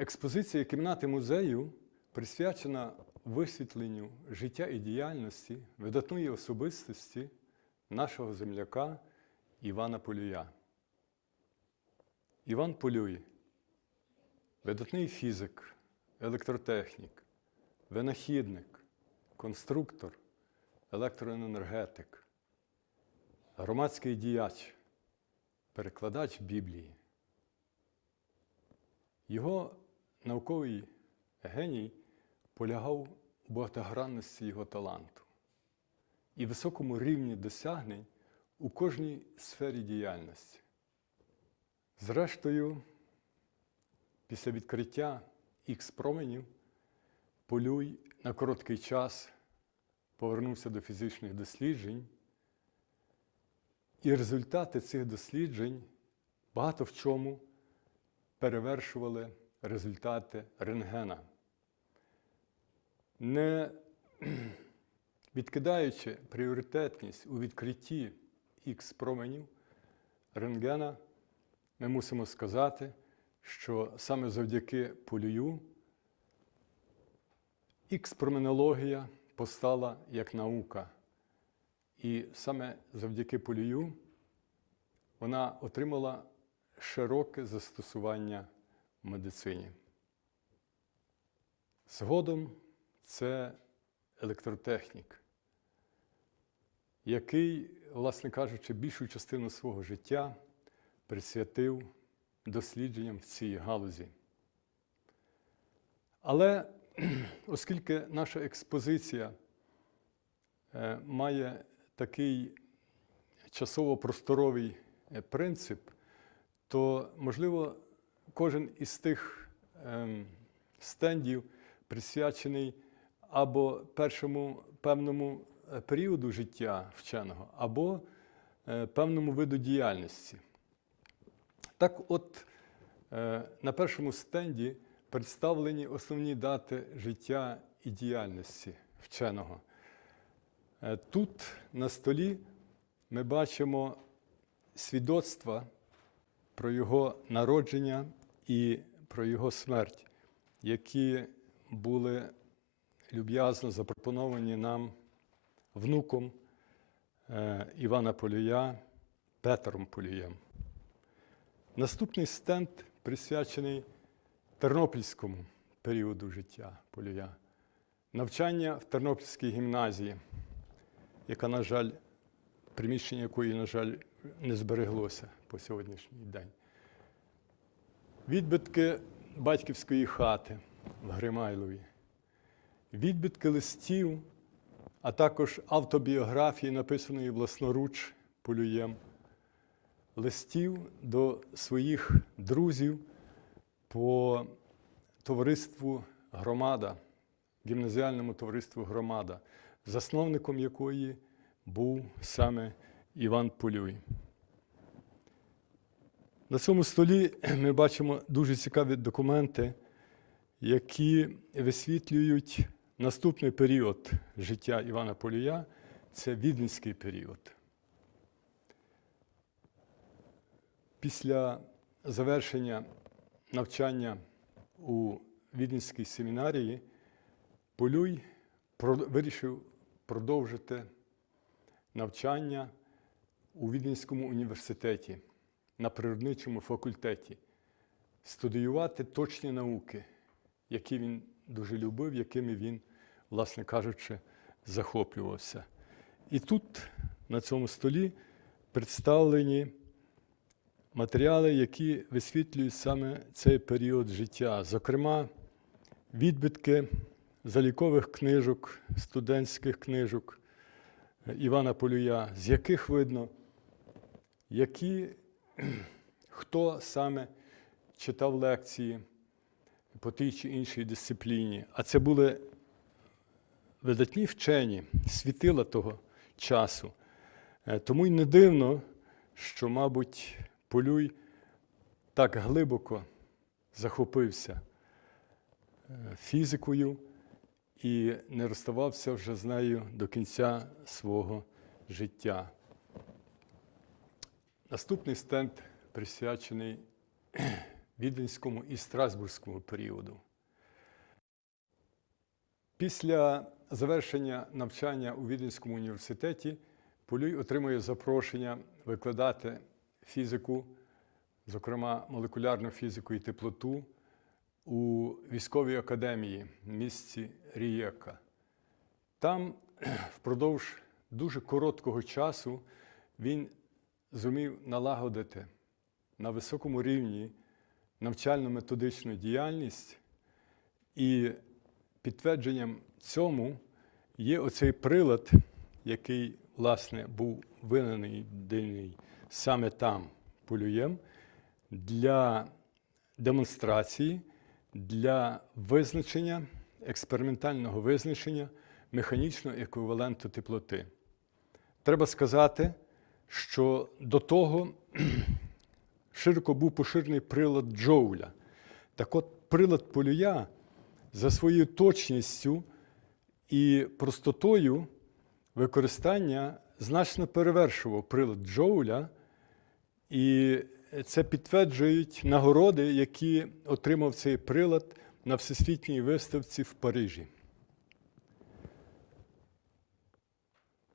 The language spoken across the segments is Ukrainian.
Експозиція кімнати музею присвячена висвітленню життя і діяльності видатної особистості нашого земляка Івана Полюя. Іван Полюй – видатний фізик, електротехнік, винахідник, конструктор, електроенергетик, громадський діяч, перекладач Біблії. Його науковий геній полягав у багатогранності його таланту і високому рівні досягнень у кожній сфері діяльності. Зрештою, після відкриття Х-променів Полюй на короткий час повернувся до фізичних досліджень, і результати цих досліджень багато в чому перевершували результати рентгена. Не відкидаючи пріоритетність у відкритті Х-променів рентгена, ми мусимо сказати, що саме завдяки Полюю Х-променологія постала як наука. І саме завдяки Полюю вона отримала широке застосування в медицині. Згодом це електротехнік, який, власне кажучи, більшу частину свого життя присвятив дослідженням в цій галузі. Але оскільки наша експозиція має такий часово-просторовий принцип, то, можливо, кожен із тих стендів присвячений або першому певному періоду життя вченого, або певному виду діяльності. Так от, на першому стенді представлені основні дати життя і діяльності вченого. Тут на столі ми бачимо свідоцтва про його народження і про його смерть, які були люб'язно запропоновані нам внуком Івана Полюя Петром Полюєм. Наступний стенд присвячений тернопільському періоду життя Полюя. Навчання в Тернопільській гімназії, яка, на жаль, приміщення якої, на жаль, не збереглося по сьогоднішній день. Відбитки батьківської хати в Гримайлові. Відбитки листів, а також автобіографії, написаної власноруч Полюєм. Листів до своїх друзів по товариству «Громада», гімназіальному товариству «Громада», засновником якої був саме Іван Полюй. На цьому столі ми бачимо дуже цікаві документи, які висвітлюють наступний період життя Івана Полюя – це віденський період. Після завершення навчання у Віденській семінарії Полюй вирішив продовжити навчання у Віденському університеті на природничому факультеті, студіювати точні науки, які він дуже любив, якими він, власне кажучи, захоплювався. І тут, на цьому столі, представлені матеріали, які висвітлюють саме цей період життя. Зокрема, відбитки залікових книжок, студентських книжок Івана Полюя, з яких видно, хто саме читав лекції по тій чи іншій дисципліні. А це були видатні вчені, світила того часу. Тому й не дивно, що, мабуть, Полюй так глибоко захопився фізикою і не розставався вже з нею до кінця свого життя. Наступний стенд присвячений віденському і страсбурзькому періоду. Після завершення навчання у Віденському університеті Полюй отримує запрошення викладати фізику, зокрема молекулярну фізику і теплоту, у військовій академії в місті Рієка. Там впродовж дуже короткого часу він зумів налагодити на високому рівні навчально-методичну діяльність, і підтвердженням цьому є оцей прилад, який, власне, був винайдений саме там Полюєм для демонстрації, для визначення, експериментального визначення механічного еквіваленту теплоти. Треба сказати, що до того широко був поширений прилад Джоуля. Так от, прилад Полюя за своєю точністю і простотою використання значно перевершував прилад Джоуля, і це підтверджують нагороди, які отримав цей прилад на Всесвітній виставці в Парижі.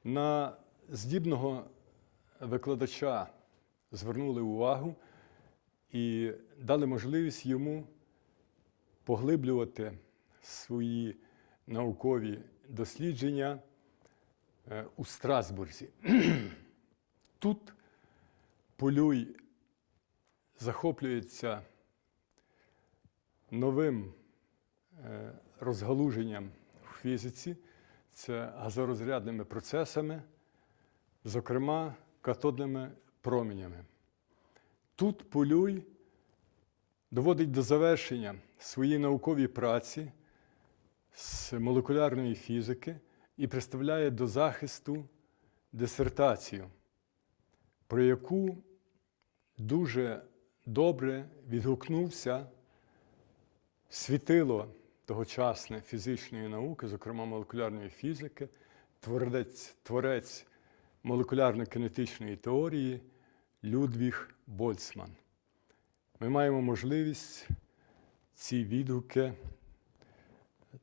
На здібного викладача звернули увагу і дали можливість йому поглиблювати свої наукові дослідження у Страсбурзі. Тут Полюй захоплюється новим розгалуженням в фізиці, це газорозрядними процесами, зокрема катодними променями. Тут Полюй доводить до завершення свої наукові праці з молекулярної фізики і представляє до захисту дисертацію, про яку дуже добре відгукнувся світило тогочасне фізичної науки, зокрема молекулярної фізики, творець молекулярно-кинетичної теорії Людвіг Больцман. Ми маємо можливість ці відгуки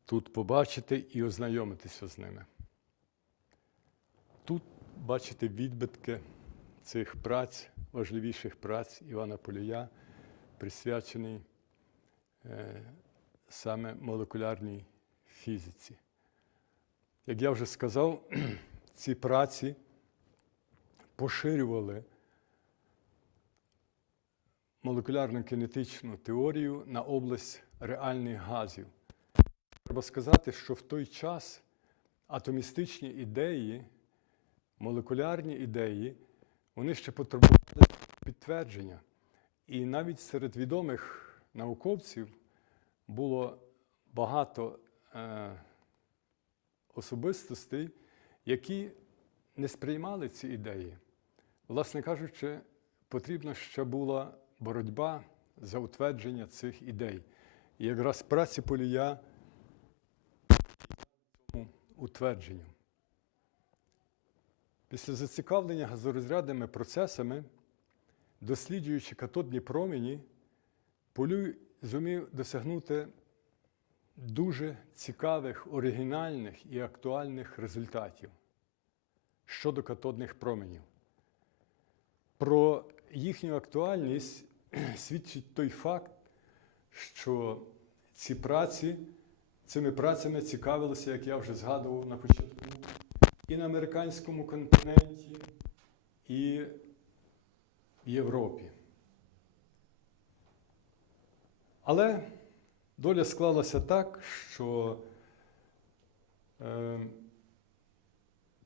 тут побачити і ознайомитися з ними. Тут бачите відбитки цих праць, важливіших праць Івана Полюя, присвячений саме молекулярній фізиці. Як я вже сказав, ці праці поширювали молекулярно-кинетичну теорію на область реальних газів. Треба сказати, що в той час атомістичні ідеї, молекулярні ідеї, вони ще потребували підтвердження. І навіть серед відомих науковців було багато особистостей, які не сприймали ці ідеї. Власне кажучи, потрібна ще була боротьба за утвердження цих ідей. І якраз праці Полюя цьому утвердженню. Після зацікавлення газорозрядними процесами, досліджуючи катодні промені, Полюй зумів досягнути дуже цікавих, оригінальних і актуальних результатів щодо катодних променів. Про їхню актуальність свідчить той факт, що цими працями цікавилися, як я вже згадував на початку, і на американському континенті, і в Європі. Але доля склалася так, що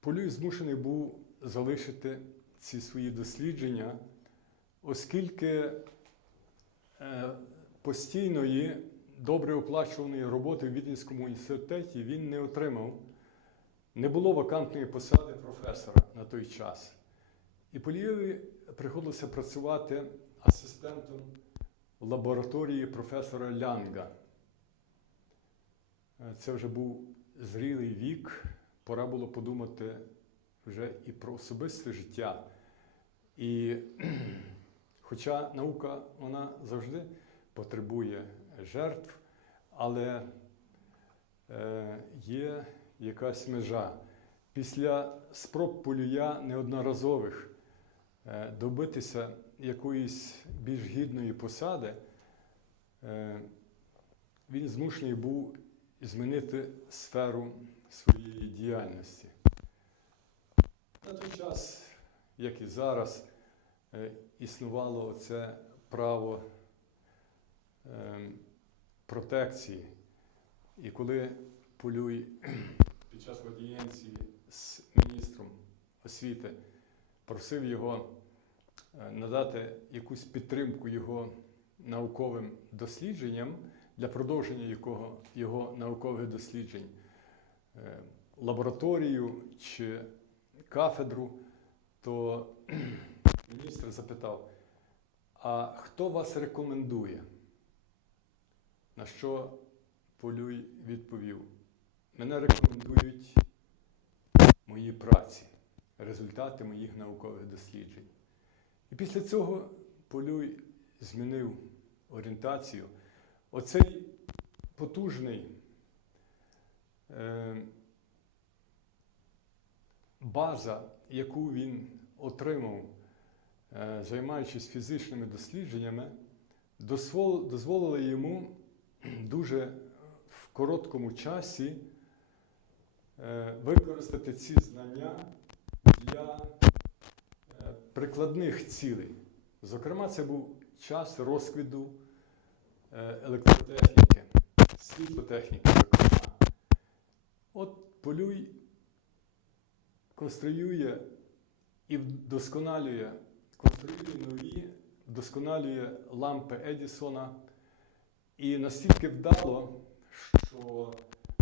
Полюй змушений був залишити ці свої дослідження, оскільки постійної, добре оплачуваної роботи в Віденському університеті він не отримав. Не було вакантної посади професора на той час. І Полюєві приходилося працювати асистентом в лабораторії професора Лянга. Це вже був зрілий вік, пора було подумати вже і про особисте життя. І хоча наука, вона завжди потребує жертв, але є якась межа. Після спроб Полюя неодноразових добитися якоїсь більш гідної посади, він змушений був змінити сферу своєї діяльності. На той час, як і зараз, існувало це право протекції. І коли Полюй під час аудієнції з міністром освіти просив його надати якусь підтримку його науковим дослідженням для продовження його наукових досліджень, лабораторію чи кафедру, то міністр запитав: а хто вас рекомендує? На що Полюй відповів: мене рекомендують мої праці, результати моїх наукових досліджень. І після цього Полюй змінив орієнтацію. Оцей потужний база, яку він отримав, займаючись фізичними дослідженнями, дозволила йому дуже в короткому часі використати ці знання для прикладних цілей. Зокрема, це був час розквіту електротехніки, світлотехніки, зокрема. От Полюй конструює і вдосконалює вдосконалює лампи Едісона, і настільки вдало, що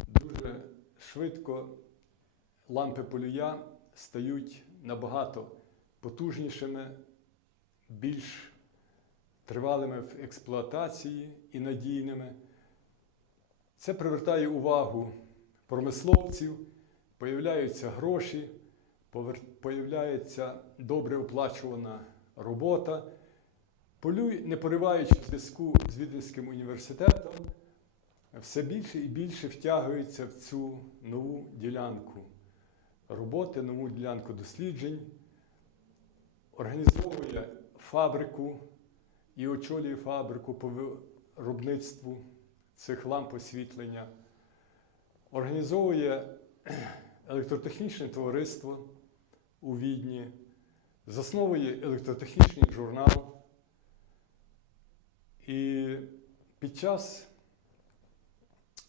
дуже швидко лампи Полюя стають набагато потужнішими, більш тривалими в експлуатації і надійними. Це привертає увагу промисловців, появляються гроші, появляється добре оплачувана робота. Полюй, не пориваючи зв'язку з Віденським університетом, все більше і більше втягується в цю нову ділянку роботи, нову ділянку досліджень, організовує фабрику і очолює фабрику по виробництву цих ламп освітлення, організовує електротехнічне товариство у Відні, засновує електротехнічний журнал. І під час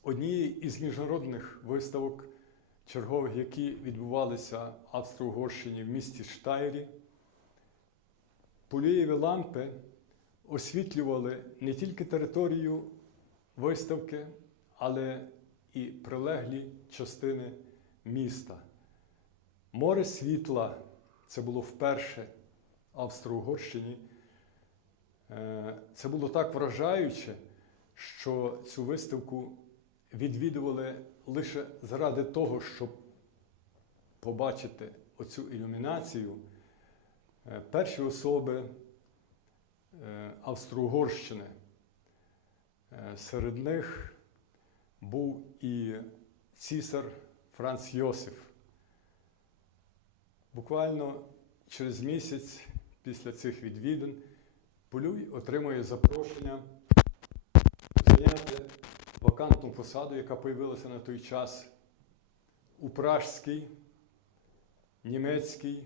однієї із міжнародних виставок чергових, які відбувалися в Австро-Угорщині в місті Штайрі, Полюєві лампи освітлювали не тільки територію виставки, але і прилеглі частини міста. Море світла – це було вперше в Австро-Угорщині. Це було так вражаюче, що цю виставку відвідували лише заради того, щоб побачити оцю ілюмінацію. Перші особи Австро-Угорщини. Серед них був і цісар Франц Йосиф. Буквально через місяць після цих відвідин Полюй отримує запрошення зайняти вакантну посаду, яка появилася на той час у Пражській, німецькій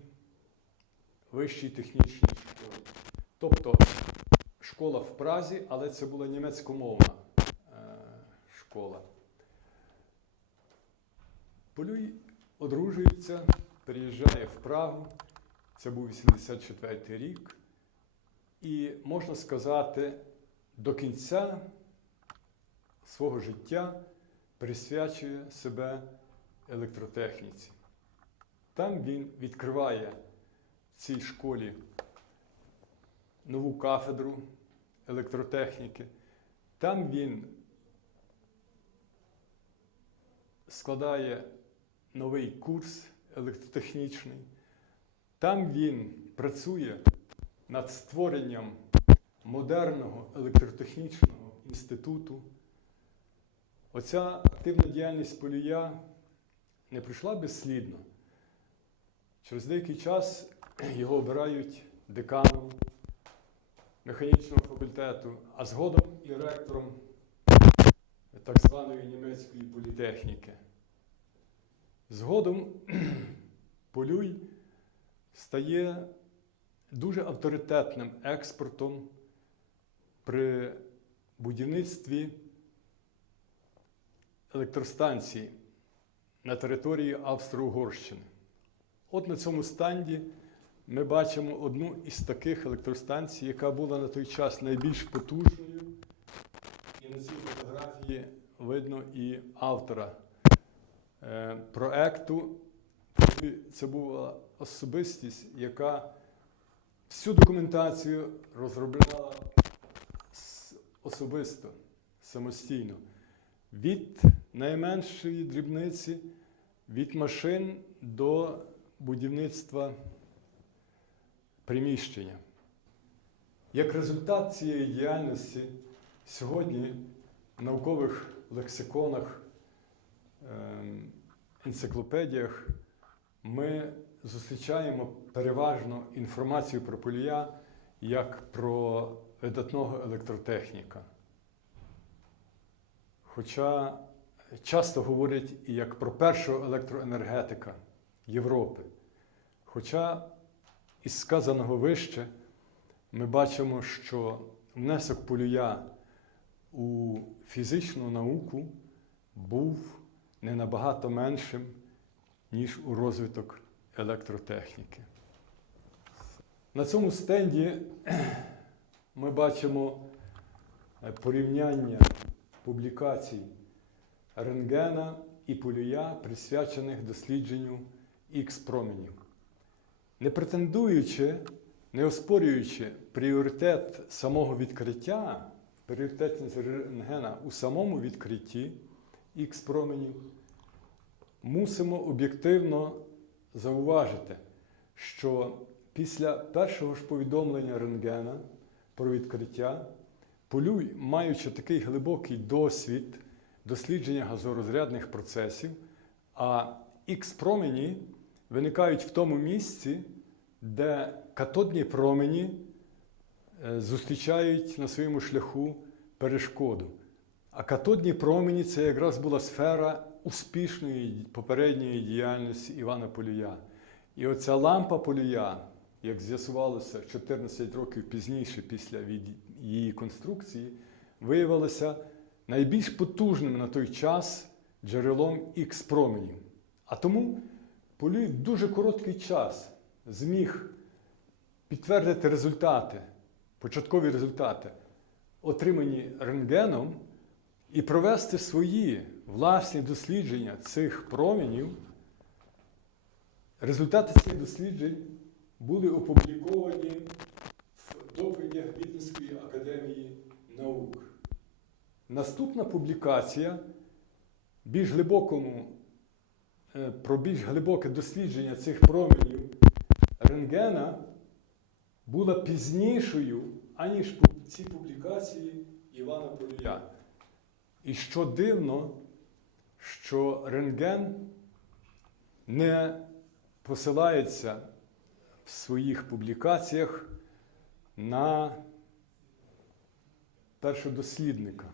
вищій технічній школі. Тобто школа в Празі, але це була німецькомовна школа. Полюй одружується, переїжджає в Прагу, це був 84-й рік, і, можна сказати, до кінця свого життя присвячує себе електротехніці. Там він відкриває в цій школі нову кафедру електротехніки. Там він складає новий курс електротехнічний. Там він працює над створенням модерного електротехнічного інституту. Оця активна діяльність Полія не пройшла безслідно. Через деякий час його обирають деканом механічного факультету, а згодом і ректором так званої німецької політехніки. Згодом Полюй стає дуже авторитетним експертом при будівництві електростанцій на території Австро-Угорщини. От на цьому стенді ми бачимо одну із таких електростанцій, яка була на той час найбільш потужною. І на цій фотографії видно і автора проекту. Це була особистість, яка всю документацію розробляла особисто, самостійно. Від найменшої дрібниці, від машин до будівництва приміщення. Як результат цієї діяльності сьогодні в наукових лексиконах, енциклопедіях ми зустрічаємо переважно інформацію про Полія як про видатного електротехніка. Хоча часто говорять і як про першого електроенергетика Європи. Хоча із сказаного вище ми бачимо, що внесок Полія у фізичну науку був не набагато меншим, ніж у розвиток електротехніки. На цьому стенді ми бачимо порівняння публікацій Рентгена і Полія, присвячених дослідженню Х-променів. Не претендуючи, не оспорюючи пріоритет самого відкриття, пріоритетність рентгена у самому відкритті Х-променів, мусимо об'єктивно зауважити, що після першого ж повідомлення Рентгена про відкриття, Полюй, маючи такий глибокий досвід дослідження газорозрядних процесів, а Х-промені виникають в тому місці, де катодні промені зустрічають на своєму шляху перешкоду. А катодні промені – це якраз була сфера успішної попередньої діяльності Івана Полія. І оця лампа Полія, як з'ясувалося 14 років пізніше після її конструкції, виявилася найбільш потужним на той час джерелом Х-променів. А тому Полій в дуже короткий час зміг підтвердити результати, початкові результати, отримані рентгеном, і провести свої власні дослідження цих променів. Результати цих досліджень були опубліковані в доповідях Віденської академії наук. Наступна публікація про більш глибоке дослідження цих променів рентгена була пізнішою, аніж ці публікації Івана Полія. І що дивно, що рентген не посилається в своїх публікаціях на першодослідника.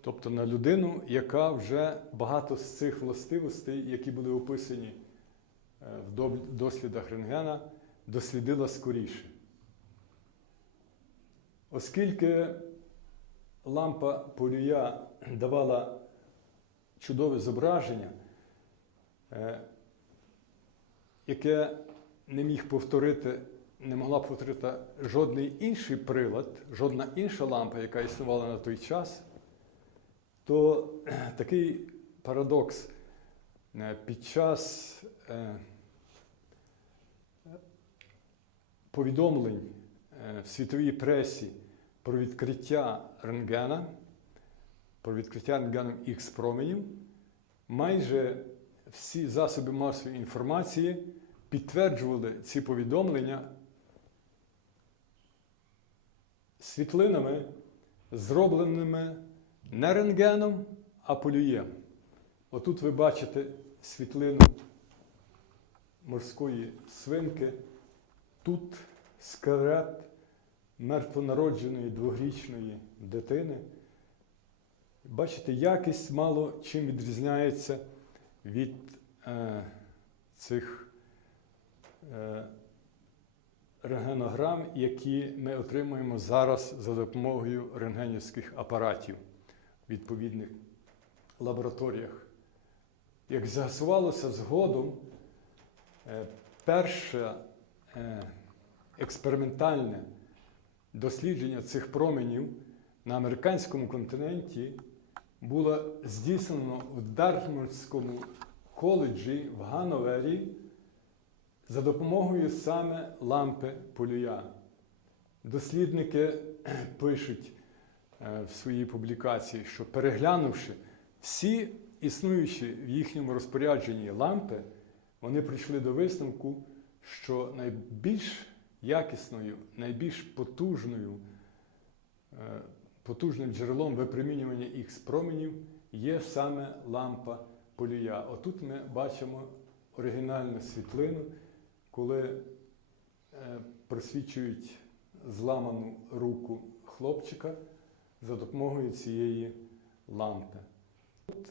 Тобто на людину, яка вже багато з цих властивостей, які були описані в дослідах рентгена, дослідила скоріше. Оскільки лампа Полія давала чудове зображення, яке не могла повторити жодний інший прилад, жодна інша лампа, яка існувала на той час, то такий парадокс під час повідомлень в світовій пресі про відкриття рентгена, про відкриття рентгеном Х-променів, майже всі засоби масової інформації підтверджували ці повідомлення світлинами, зробленими не рентгеном, а полюєм. Отут ви бачите світлину морської свинки. Тут скелет мертвонародженої 2-річної дитини. Бачите, якість мало чим відрізняється від цих рентгенограм, які ми отримуємо зараз за допомогою рентгенівських апаратів в відповідних лабораторіях. Як з'ясувалося згодом, перше експериментальне дослідження цих променів на американському континенті було здійснено в Дартмутському коледжі в Ганновері за допомогою саме лампи Полюя. Дослідники пишуть в своїй публікації, що переглянувши всі існуючі в їхньому розпорядженні лампи, вони прийшли до висновку, що найбільш якісною, найбільш потужним джерелом випромінювання Х-променів є саме лампа Полюя. Отут ми бачимо оригінальну світлину, коли просвічують зламану руку хлопчика за допомогою цієї лампи. Тут,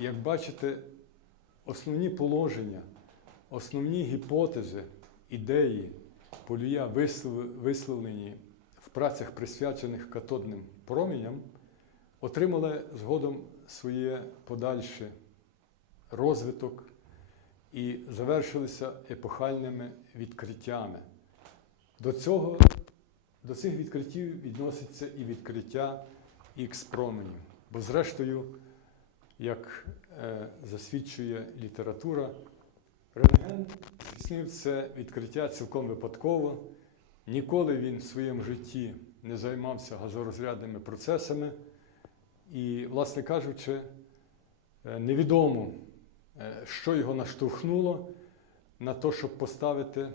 як бачите, основні положення, основні гіпотези, ідеї Полюя, висловлені в працях, присвячених катодним променям, отримали згодом своє подальше розвиток і завершилися епохальними відкриттями. До цих відкриттів відноситься і відкриття Х-променів. Бо зрештою, як засвідчує література, рентген здійснив це відкриття цілком випадково. Ніколи він в своєму житті не займався газорозрядними процесами. І, власне кажучи, невідомо, що його наштовхнуло на те, щоб поставити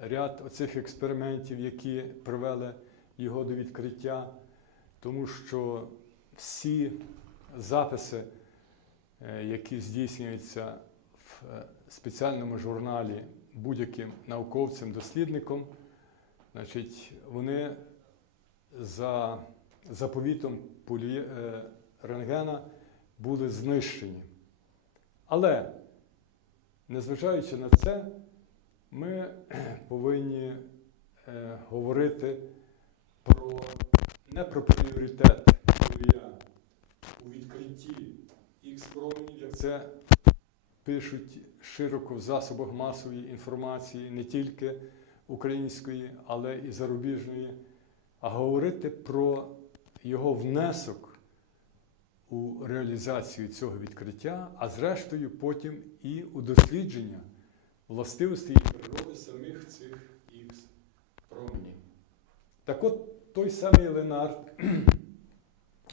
ряд оцих експериментів, які привели його до відкриття, тому що всі записи, які здійснюються в спеціальному журналі будь-яким науковцем-дослідником, значить, вони за заповітом рентгена були знищені. Але, незважаючи на це, ми повинні говорити не про пріоритет Полюя у відкритті Х-променів, як це пишуть широко в засобах масової інформації, не тільки української, але і зарубіжної, а говорити про його внесок у реалізацію цього відкриття, а зрештою потім і у дослідження властивостей і природи самих цих Х-променів. Так от, той самий Ленард,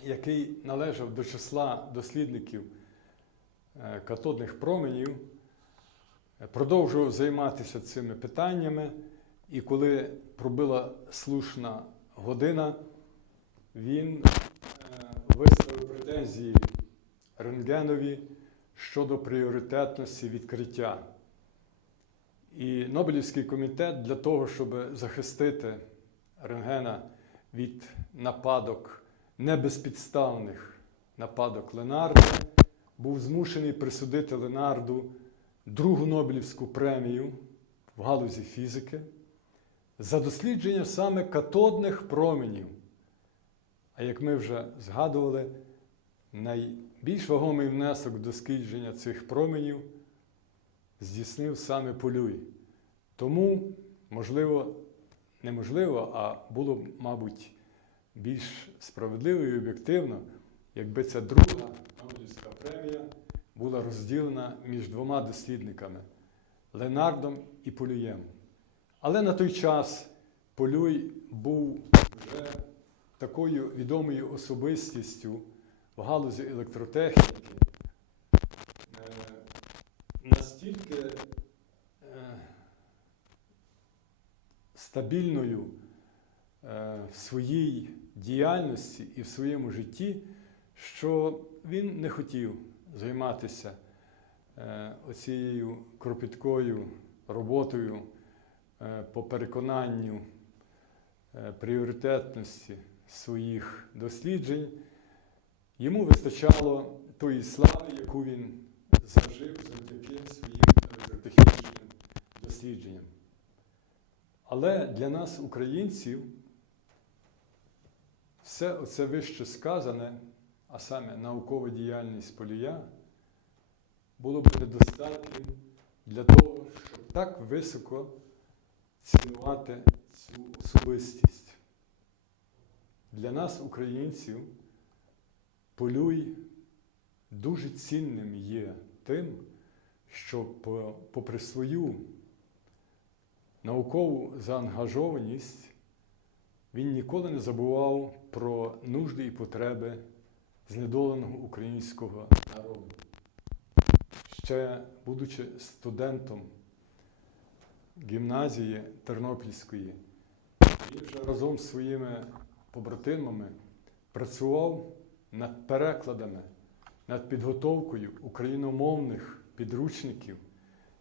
який належав до числа дослідників катодних променів, продовжував займатися цими питаннями, і коли пробила слушна година, він виставив претензії рентгенові щодо пріоритетності відкриття. І Нобелівський комітет для того, щоб захистити рентгена від нападок, небезпідставних нападок Ленарда, був змушений присудити Ленарду другу Нобелівську премію в галузі фізики за дослідження саме катодних променів. А як ми вже згадували, найбільш вагомий внесок в дослідження цих променів здійснив саме Полюй. Тому, неможливо, а було б, мабуть, більш справедливо і об'єктивно, якби ця друга Нобелівська премія була розділена між двома дослідниками – Ленардом і Полюєм. Але на той час Полюй був вже такою відомою особистістю в галузі електротехніки, настільки стабільною в своїй діяльності і в своєму житті, що він не хотів займатися оцією кропіткою роботою по переконанню пріоритетності своїх досліджень. Йому вистачало тої слави, яку він зажив завдяки своїм електротехнічним дослідженням. Але для нас, українців, все оце вище сказане, а саме наукова діяльність Полія, було б недостатнім для того, щоб так високо цінувати цю особистість. Для нас, українців, Полюй дуже цінним є тим, що попри свою наукову заангажованість, він ніколи не забував про нужди і потреби знедоленого українського народу. Ще будучи студентом гімназії Тернопільської, він вже разом з своїми побратимами працював над перекладами, над підготовкою україномовних підручників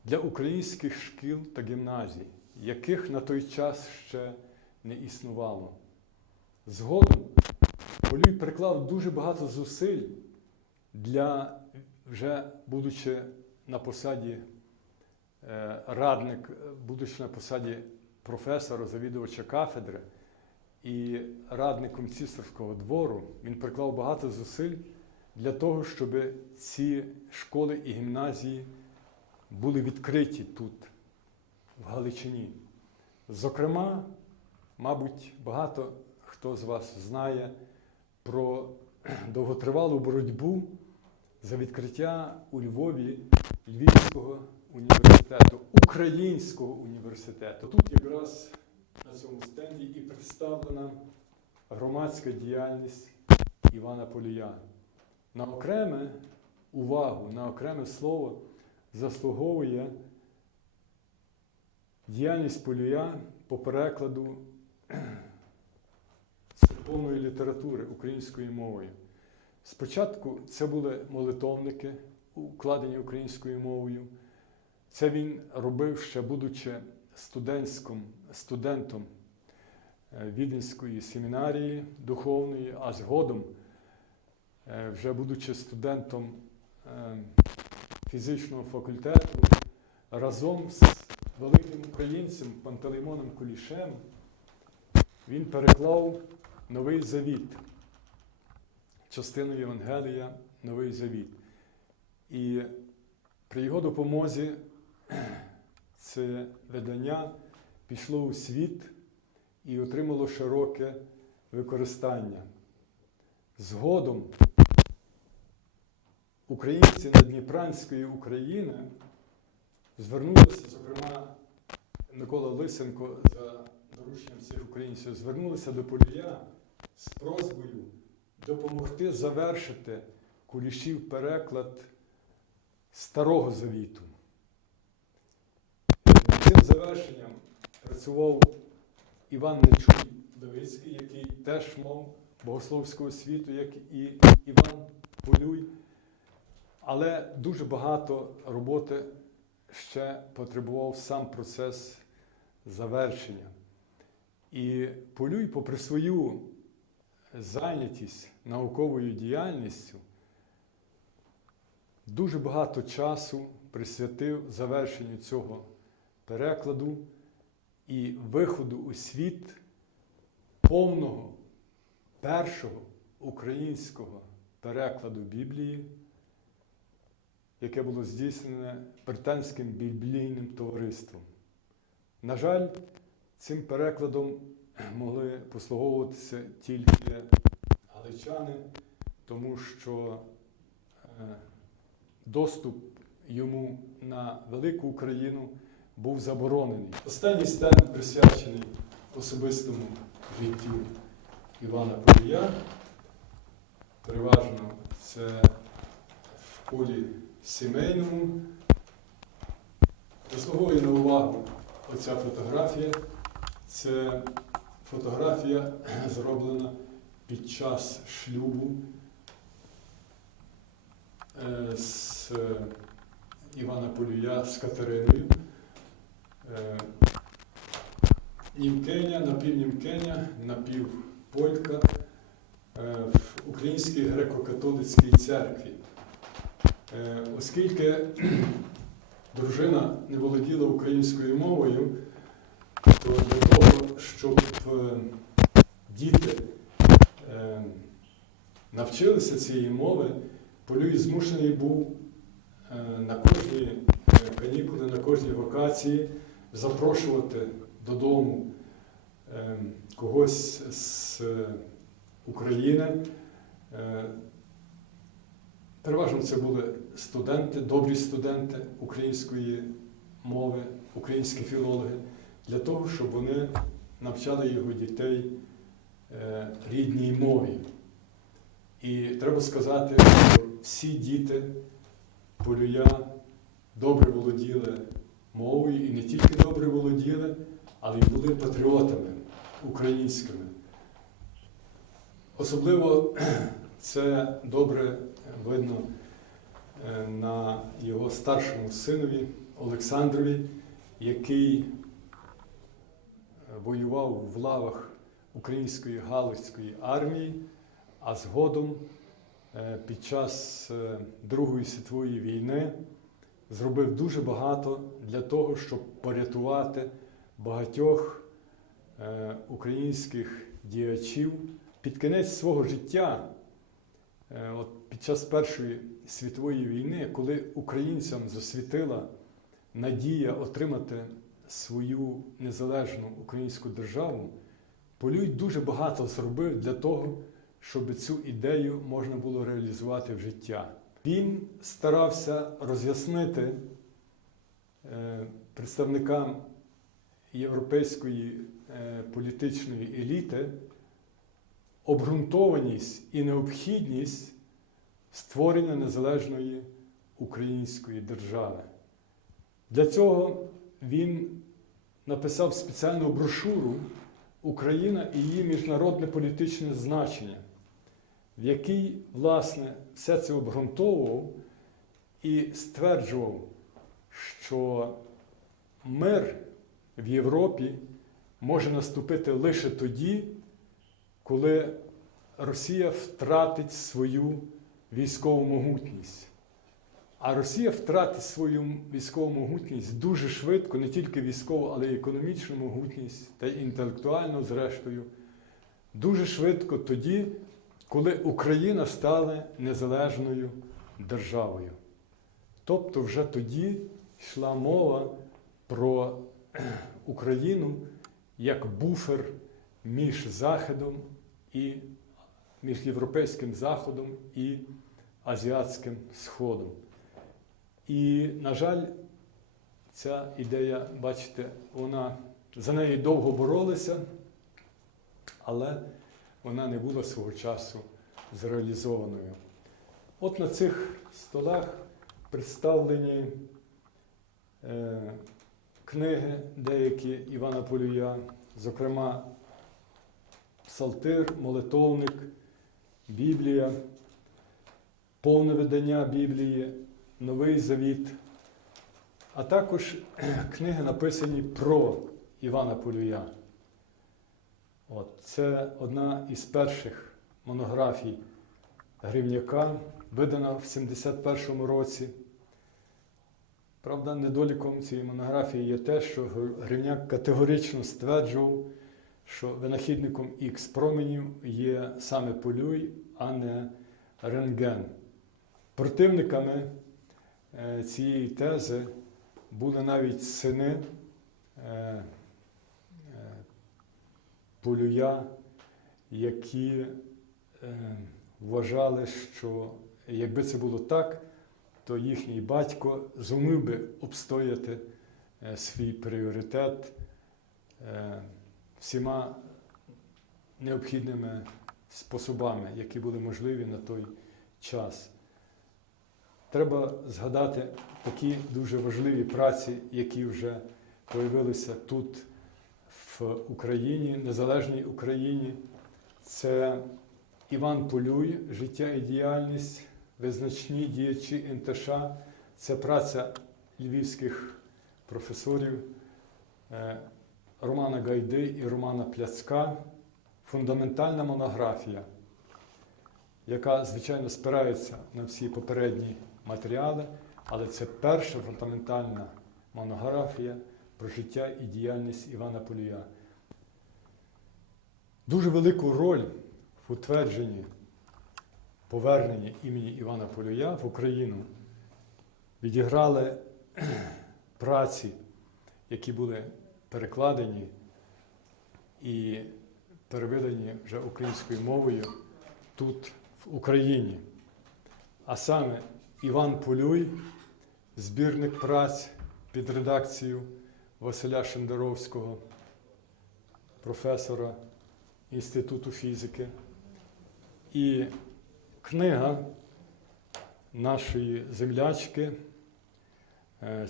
для українських шкіл та гімназій, яких на той час ще не існувало. Згодом Полюй приклав дуже багато зусиль для, вже будучи на посаді будучи на посаді професора, завідувача кафедри і радником цісарського двору, він приклав багато зусиль для того, щоб ці школи і гімназії були відкриті тут, в Галичині. Зокрема, мабуть, багато хто з вас знає про довготривалу боротьбу за відкриття у Львові Львівського університету, Українського університету. Тут якраз на цьому стенді і представлена громадська діяльність Івана Полія. На окреме увагу, на окреме слово заслуговує діяльність Полія по перекладу церковної літератури українською мовою. Спочатку це були молитовники, укладені українською мовою. Це він робив ще будучи студентом Віденської семінарії духовної, а згодом, вже будучи студентом фізичного факультету, разом з великим українцем Пантелеймоном Кулішем він переклав Новий Завіт, частину Євангелія Новий Завіт. І при його допомозі це видання пішло у світ і отримало широке використання. Згодом українці Надніпранської України звернулися, зокрема Микола Лисенко за дорученням цих українців, звернулися до Полія з просьбою допомогти завершити Кулішів переклад Старого Завіту. Над цим завершенням працював Іван Нечуй-Левицький, який теж мав богословського освіту, як і Іван Полюй. Але дуже багато роботи ще потребував сам процес завершення. І Полюй, попри свою зайнятість науковою діяльністю, дуже багато часу присвятив завершенню цього перекладу і виходу у світ повного першого українського перекладу Біблії, яке було здійснене Британським біблійним товариством. На жаль, цим перекладом могли послуговуватися тільки галичани, тому що доступ йому на велику Україну був заборонений. Останній стенд присвячений особистому життю Івана Полія. Переважно це в колі сімейному. Заслуговує на увагу оця фотографія. Це фотографія зроблена під час шлюбу з Івана Полюя з Катериною. Німкеня, напівнімкеня, напівполька в Українській греко-католицькій церкві. Оскільки дружина не володіла українською мовою, то для того, щоб діти навчилися цієї мови, Полюй змушений був на кожні канікули, на кожній вакації запрошувати додому когось з України. Переважно це були студенти, добрі студенти української мови, українські філологи, для того, щоб вони навчали його дітей рідній мові. І треба сказати, що всі діти Полюя добре володіли мовою, і не тільки добре володіли, але й були патріотами українськими. Особливо це добре видно на його старшому синові Олександрові, який воював в лавах Української Галицької армії, а згодом під час Другої світової війни зробив дуже багато для того, щоб порятувати багатьох українських діячів. Під кінець свого життя, під час Першої світової війни, коли українцям засвітила надія отримати свою незалежну українську державу, Полюй дуже багато зробив для того, щоб цю ідею можна було реалізувати в життя. Він старався роз'яснити представникам європейської політичної еліти обґрунтованість і необхідність створення незалежної української держави. Для цього він написав спеціальну брошуру «Україна і її міжнародне політичне значення», в якій, власне, все це обґрунтовував і стверджував, що мир в Європі може наступити лише тоді, коли Росія втратить свою військову могутність. А Росія втратить свою військову могутність дуже швидко, не тільки військову, але й економічну могутність, та й інтелектуальну, зрештою, дуже швидко тоді, коли Україна стане незалежною державою. Тобто вже тоді йшла мова про Україну як буфер між Заходом і між Європейським Заходом і Азіатським Сходом. І, на жаль, ця ідея, бачите, за нею довго боролися, але вона не була свого часу зреалізованою. От на цих столах представлені книги деякі Івана Полюя, зокрема Псалтир, Молитовник, Біблія, повне видання Біблії, Новий Завіт, а також книги, написані про Івана Полюя. Це одна із перших монографій Гривняка, видана в 1971 році. Правда, недоліком цієї монографії є те, що Гривняк категорично стверджував, що винахідником Х-променів є саме Полюй, а не рентген. Противниками цієї тези були навіть сини Полюя, які вважали, що якби це було так, то їхній батько зумів би обстояти свій пріоритет всіма необхідними способами, які були можливі на той час. Треба згадати такі дуже важливі праці, які вже появилися тут, в Україні, незалежній Україні. Це Іван Полюй, «Життя і діяльність», визначні діячі НТШ. Це праця львівських професорів Романа Гайди і Романа Пляцка. Фундаментальна монографія, яка, звичайно, спирається на всі попередні матеріали, але це перша фундаментальна монографія про життя і діяльність Івана Полюя. Дуже велику роль в утвердженні, поверненні імені Івана Полюя в Україну відіграли праці, які були перекладені і переведені вже українською мовою тут, в Україні. А саме Іван Полюй, збірник праць під редакцією Василя Шендеровського, професора Інституту фізики, і книга нашої землячки,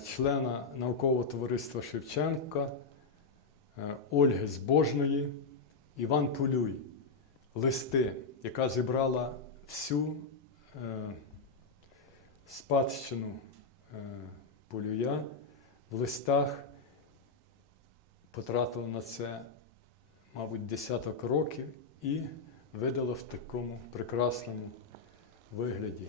члена наукового товариства Шевченка Ольги Збожної, «Іван Полюй. Листи», яка зібрала всю спадщину Полюя в листах, потратила на це, мабуть, десяток років і видала в такому прекрасному вигляді.